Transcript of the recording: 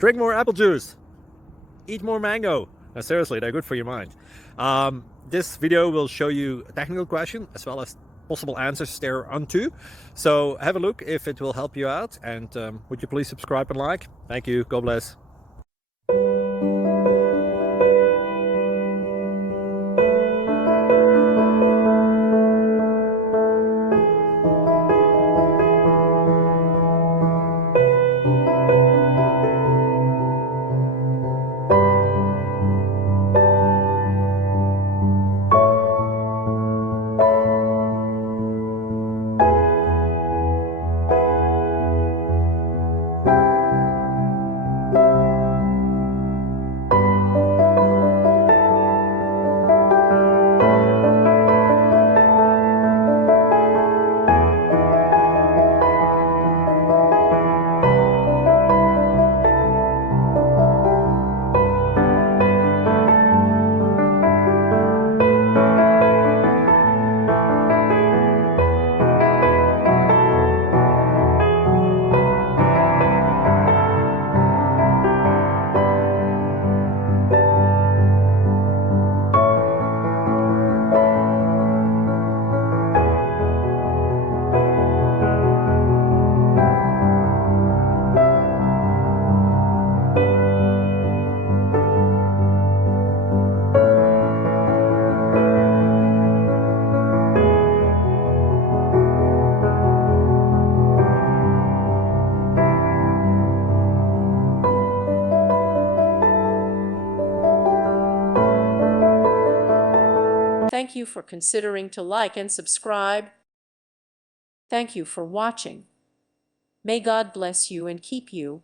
Drink more apple juice. Eat more mango. Now, seriously, they're good for your mind. This video will show you a technical question as well as possible answers thereunto. So have a look if it will help you out, and would you please subscribe and like? Thank you. God bless. Thank you for considering to like and subscribe. Thank you for watching. May God bless you and keep you.